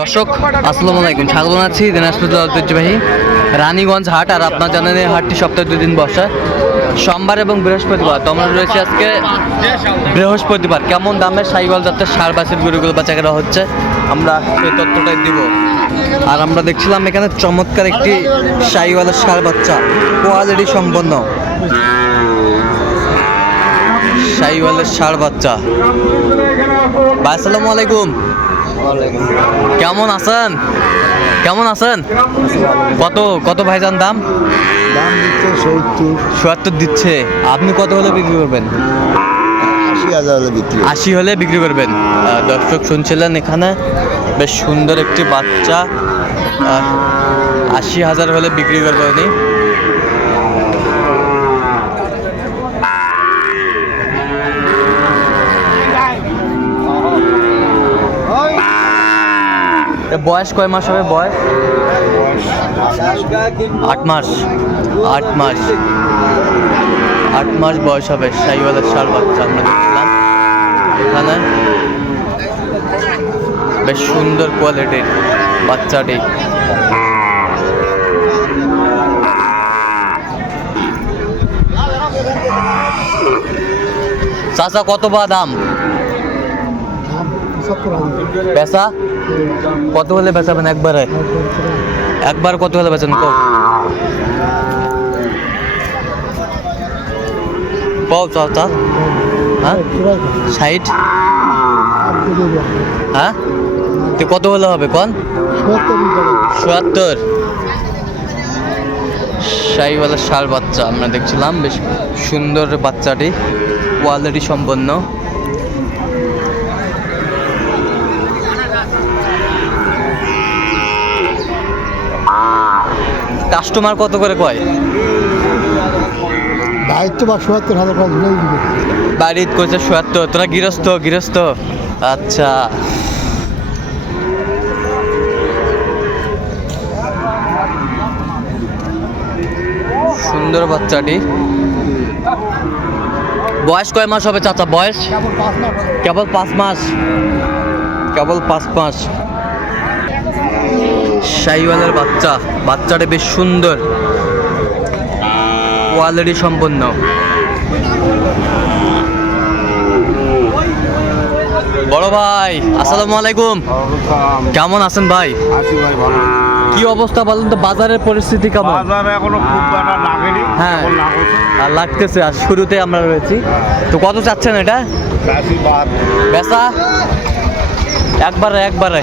দর্শক, আসসালামু আলাইকুম। স্বাগত জানাচ্ছি দিনাজপুর ঐতিহ্যবাহী রানীগঞ্জ হাট আর আপনার জানেন এই হাটটি সপ্তাহে দুই দিন বসে। সোমবার এবং বৃহস্পতিবার তো আমরা রয়েছে আজকে বৃহস্পতিবার। কেমন দামের সাইওয়াল যাত্রা সার বাসের গরুগুলো বাচ্চা কেনা হচ্ছে, আমরা সেই তথ্যটাই দিব। আর আমরা দেখছিলাম এখানে চমৎকার একটি সাইওয়ালের সার বাচ্চা, কোয়ালিটি সম্পন্ন। সাইওয়ালের সার বাচ্চা। আসসালামু আলাইকুম। কেমন আছেন? কেমন আছেন? কত কত ভাইজান দাম? দাম সত্তর দিচ্ছে। আপনি কত হলে বিক্রি করবেন? আশি হলে বিক্রি করবেন। দর্শক শুনছিলেন এখানে, বেশ সুন্দর একটি বাচ্চা। আশি হাজার হলে বিক্রি করবেন বয়স কয় মাস হবে বয়স? আট মাস। আট মাস। আট মাস বয়স হবে সাইওয়ালের সার বাচ্চা আমরা দেখছিলাম এখানে বেশ সুন্দর কোয়ালিটির বাচ্চাটি। চাচা কত বা দাম? পেশা? কত হলে বেচাবেন? একবারে। একবার কত হলে বেচেন চাচা হ্যাঁ? ষাট। হ্যাঁ? তো কত হলে হবে? কন? চুয়াত্তর শাহিওয়ালা ষাট বাচ্চা আমরা দেখছিলাম, বেশ সুন্দর বাচ্চাটি কোয়ালিটি সম্পন্ন। কাস্টমার কত করে কয়? দায়িত্ব বা সত্তর হাজার বাড়িতে কইছে সত্তর তোরা গৃহস্থ গৃহস্থ। আচ্ছা। সুন্দর বাচ্চাটি। বয়স কয় মাস হবে চাচা বয়স? কেবল পাঁচ মাস। কেবল পাঁচ মাস। শাহিওয়ালের বাচ্চা। বাচ্চাটা বেশ সুন্দর। কোয়ালিটি সম্পন্ন। বড় ভাই আসসালামু আলাইকুম। কেমন আছেন ভাই? কি অবস্থা বলেন তো বাজারের পরিস্থিতি কেমন? বাজারে এখনও খুব বেটা লাগেনি। হ্যাঁ। আর লাগতেছে আর শুরুতে আমরা রয়েছি। তো কত চাচ্ছেন এটা? বেচা? একবারে একবারে।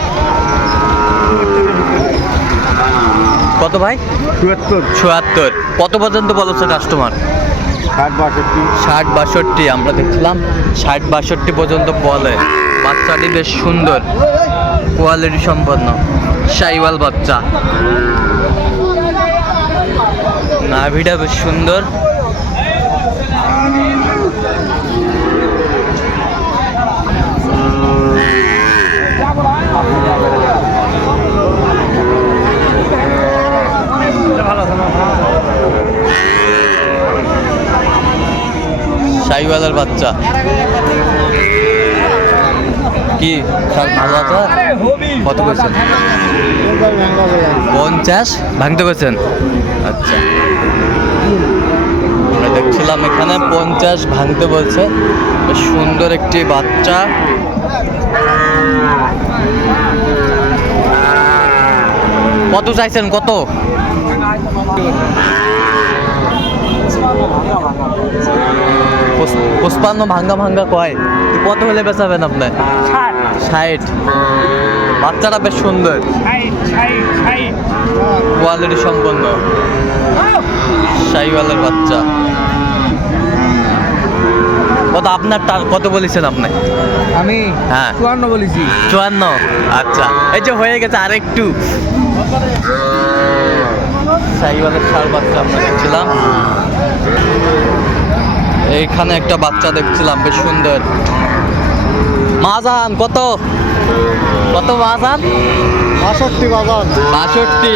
কত ভাই? চুয়াত্তর। চুয়াত্তর। কত পর্যন্ত বলছে কাস্টমার ষাট বাষট্টি। ষাট বাষট্টি আমরা দেখছিলাম। ষাট বাষট্টি পর্যন্ত বলে। বাচ্চাটি বেশ সুন্দর। কোয়ালিটি সম্পন্ন। সাইওয়াল বাচ্চা। নাভিটা বেশ সুন্দর। সাইওয়ালের বাচ্চা। কি? ভালো আছে? কত কইছেন পঞ্চাশ? ভাঙতে কইছেন আচ্ছা। দেখছিলাম এখানে পঞ্চাশ ভাঙতে বলছে। সুন্দর একটি বাচ্চা। কত চাইছেন? কত? পঁচপান্ন ভাঙ্গা ভাঙ্গা কয়। তো কত হলে বেচাবেন আপনি? ষাট। বাচ্চাটা বেশ সুন্দর। কোয়ালিটি সম্পন্ন। শাহিওয়ালের বাচ্চা। কত আপনার কত বলেছেন আপনি? আমি হ্যাঁ। চুয়ান্ন বলেছি। চুয়ান্ন? আচ্ছা। এই যে হয়ে গেছে আরেকটু। শাহিওয়ালের সার বাচ্চা আমরা দেখছিলাম। এইখানে একটা বাচ্চা দেখছিলাম বেশ সুন্দর। মাজান কত? কত মাজান? বাষট্টি বাজার বাষট্টি।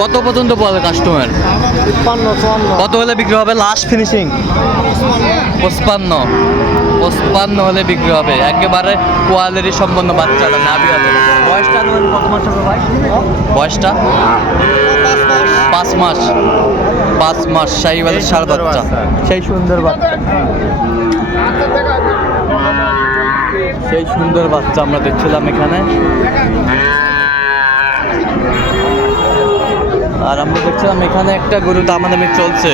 কত পর্যন্ত বলে কাস্টমার কত হলে বিক্রি হবে? লাস্ট ফিনিশিং পঁচপান্ন। পঁচপান্ন হলে বিক্রি হবে। একেবারে কোয়ালিটি সম্পন্ন বাচ্চাটা নাবি হবে বয়সটা কত মাস হবে ভাই? বয়সটা? পাঁচ মাস। পাঁচ মাস। শাহিওয়ালের ষাড় বাচ্চা। সেই সুন্দর বাচ্চা। সেই সুন্দর বাচ্চা আমরা দেখছিলাম এখানে। আর আমরা দেখছিলাম এখানে একটা গরু দামাদামি চলছে।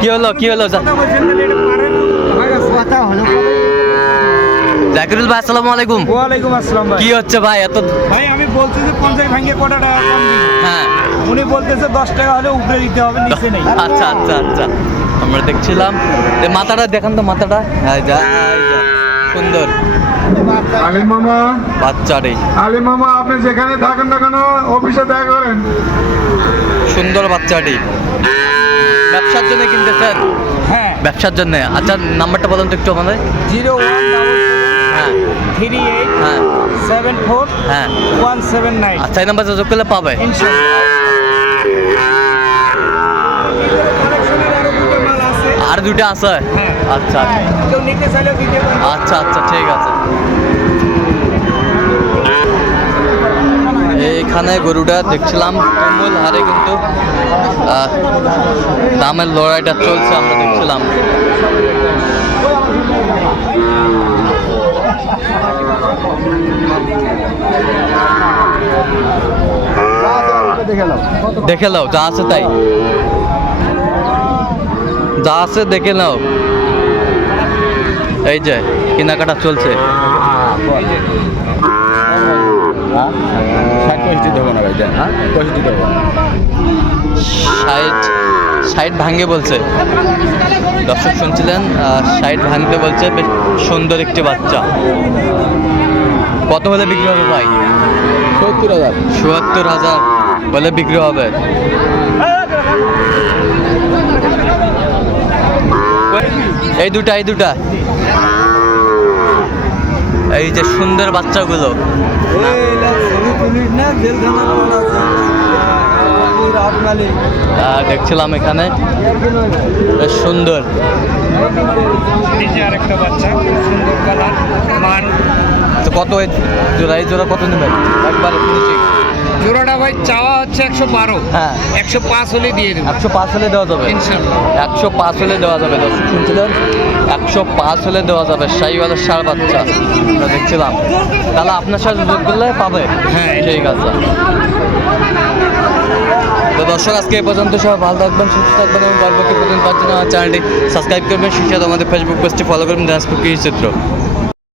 কি হলো কি হলো জাকিরুল ভাই আসসালামু আলাইকুম। ওয়ালাইকুম আসসালাম ভাই। কি হচ্ছে ভাই এত ভাই আমি বলছি যে পঞ্চাশ ভাঙিয়ে কটা টাকা কম হ্যাঁ। উনি বলতেছে দশ টাকা হলে উপরে দিতে হবে নিচে নেই। আচ্ছা আচ্ছা আচ্ছা। আমরা দেখছিলাম। যে মাথাটা দেখান তো মাথাটা। এই যা, যা। সুন্দর। আলিম মামা? বাচ্চারে আলিম মামা আপনি যেখানে থাকেন না কেন অফিসে দেখা করেন। সুন্দর বাচ্চাটি ব্যবসার জন্য কিনতেছেন হ্যাঁ। ব্যবসার জন্য। আচ্ছা নাম্বারটা বলুন তো একটু আমাদের। জিরো ওয়ান ডাবল হ্যাঁ। থ্রি এইট হ্যাঁ। সেভেন ফোর হ্যাঁ। One seven nine. আচ্ছা এই নাম্বার যোগ করলে পাবে। কালেকশনের দুটো আছে। হ্যাঁ। আচ্ছা। কেউ নিতে চাইলে আচ্ছা আচ্ছা ঠিক আছে। এইখানে গরুটা দেখছিলাম তুমুল হারে কিন্তু দামের লড়াইটা চলছে আমরা দেখছিলাম। দেখে নাও যা আছে তাই। যা আছে দেখে নাও। এই যে কেনাকাটা চলছে। ষাট দেবো ষাট ষাট বলছে। দর্শক শুনছিলেন ষাট ভাঙতে বলছে বেশ সুন্দর একটি বাচ্চা। কত হলে বিক্রি হবে ভাই? সত্তর হাজার। চুয়াত্তর হাজার বলে বিক্রি হবে। এই দুটা এই দুটা। এই যে সুন্দর বাচ্চাগুলো। দেখছিলাম এখানে। বেশ সুন্দর। আরেকটা বাচ্চা কত জোড়া এই জোড়া কত নেবেন? একবার ফিনিশিং জোড়াটা ভাই চাওয়া হচ্ছে একশো বারো। হ্যাঁ। একশো পাঁচ হলে দিয়ে দেবো। একশো পাঁচ হলে দেওয়া যাবে। একশো পাঁচ হলে দেওয়া যাবে দর্শক শুনছিলেন? একশো পাঁচ হলে দেওয়া যাবে শাহিওয়ালের সার বাচ্চা। আমরা দেখছিলাম। তাহলে আপনার সাথে যোগ করলে পাবে? হ্যাঁ। ঠিক আছে। তো দর্শক আজকে এই পর্যন্ত সবাই ভালো থাকবেন সুস্থ থাকবেন এবং পরবর্তী পর্যন্ত জন্য আমার চ্যানেলটি সাবস্ক্রাইব করবেন। সেই সাথে আমাদের ফেসবুক পেজটি ফলো করবেন কৃষি চিত্র।